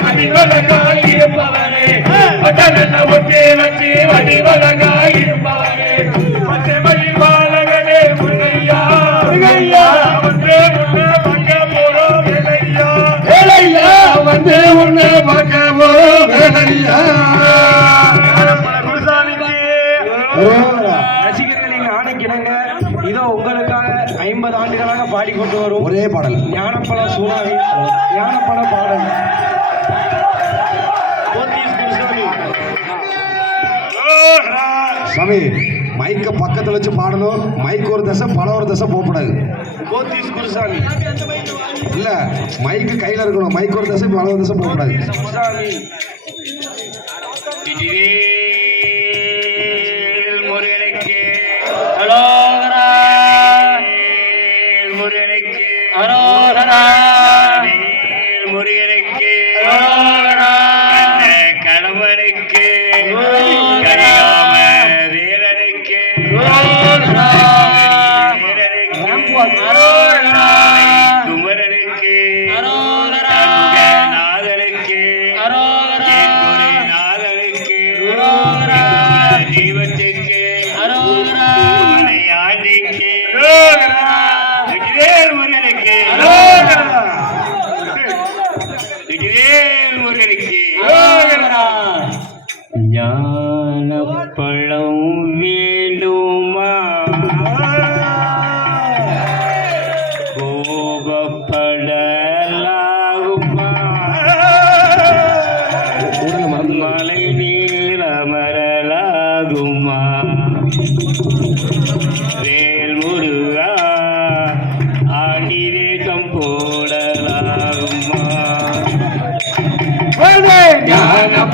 வடிவழகாய் இருப்பவரே. நல்ல ஒட்டே வச்சு வடிவழகாய் இருப்பவரே. பச்சை மயில் பாலகனே முன்னையா முன்னையா ஒன்றே ஒன்று பங்க போறோம் வேலையா. வேலையா. வந்து உன்னை பார்க்க போறோம் வேலையா குருசாமிக்கு அரோகரா. ரசிகர்களின் ஆணைக்கிணங்க இதோ உங்களுக்காக ஐம்பது ஆண்டுகளாக பாடிக்கொண்டு வரும் ஒரே பாடல். ஞானப்பழ சூழாவி ஞானப்பழ பாடல். சாமி மைக்க பக்கத்துல வச்சு பாடணும். மைக் ஒரு தசை பல ஒரு தசை போகக்கூடாது. போத்தீஸ் குருசாமி இல்ல மைக்கு கையில இருக்கணும். மைக் ஒரு தசை பல ஒரு தசை போகக்கூடாது. முருகனுக்கு. அரோகரா குமரனுக்கு நாதனுக்கு நாதனுக்கு தீபத்துக்கு ஆண்டிக்கு வெற்றிவேல் முருகனுக்கு வெற்றிவேல் முருகனுக்கு ஞானப்பழம் வேண்டுமா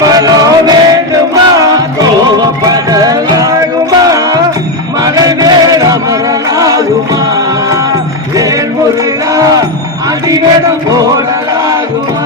ஞானப்பழம் வேண்டுமா? கோபப்படலாகுமா மலை மேலமரலாகுமா வேல் முருகா அடிவேடம் போடலாகுமா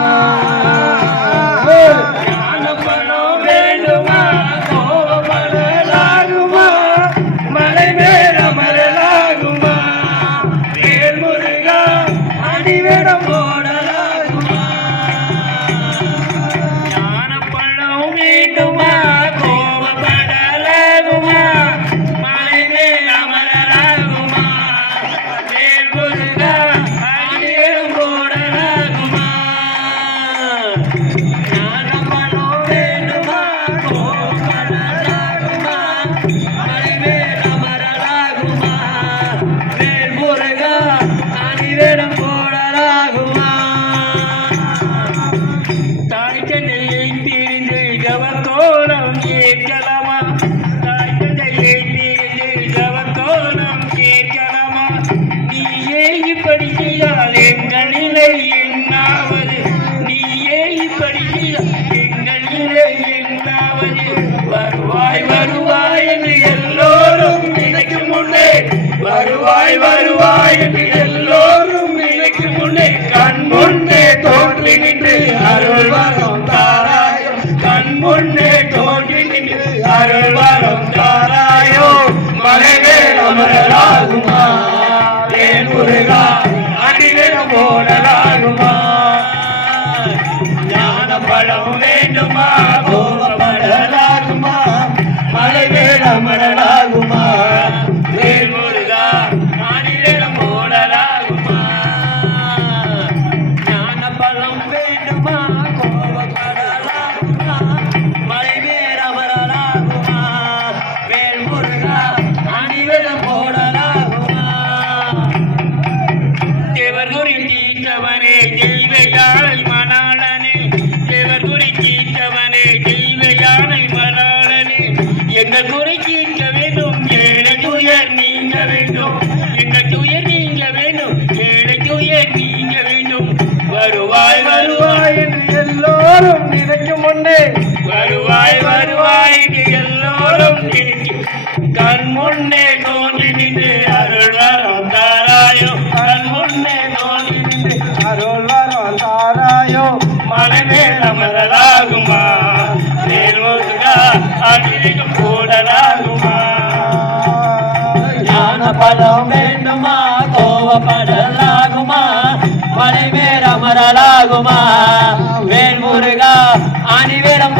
வருவாய் வருவாய் என்று எல்லோரும் நினைக்கும் முன்னே. வருவாய் வருவாய் என்று எல்லோரும் நினைக்கும் முன்னே. கண் முன்னே தோன்றி நின்று அருள் வரும் தாராயோ கண் முன்னே தோன்றி நின்று அருள் வரும் தாராயோ மலைவேல் அமரலாகுமா தேன் முருகா? குறை தீர்க்க வேண்டும். ஏழை துயர் நீங்க வேண்டும். எங்கள் துயர் நீங்க வேண்டும். ஏழை துயர் நீங்க வேண்டும். வருவாய் வருவாய் என்று எல்லோரும் நினைக்கும் முன்னே வருவாய் வருவாய் என்று எல்லோரும் நினைக்கும் கண் முன்னே தோன்றி பழம் வேண்டுமா? கோவப்படலாகுமா? மலை மேல் அமரலாகுமா? வேண்முருகா அணிவேரம்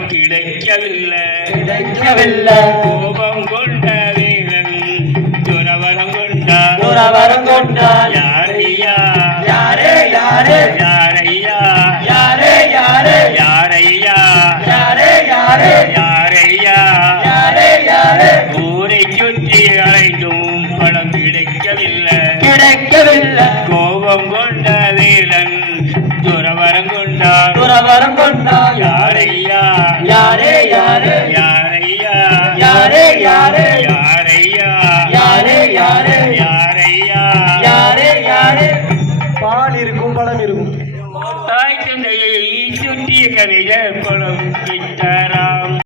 பழம் கிடைக்கவில்லை. கிடைக்கவில்லை. கோபம் கொண்ட வீரன் துறவரம் கொண்டார் துறவரம் கொண்டார் யாரையா? யாரே யாரே? யாரையா? யாரே யாரே? யாரையா? யாரே யாரே? யாரையா? யாரே யாரே? ஊரை சுற்றி அலைந்தும் பழம் கிடைக்கவில்லை. கிடைக்கவில்லை. கோபம் கொண்ட வீரன் துறவரம் கொண்டார் துறவரம் கொண்டார் யாரையா? யாரே யாரே? யாரையா? யாரே யாரே? யாரையா? யாரே யாரே? யாரையா? யாரே யாரே? பால் இருக்கும் பழம் இருக்கும். தாய் தந்தையை சுற்றிய கவிதை குளம்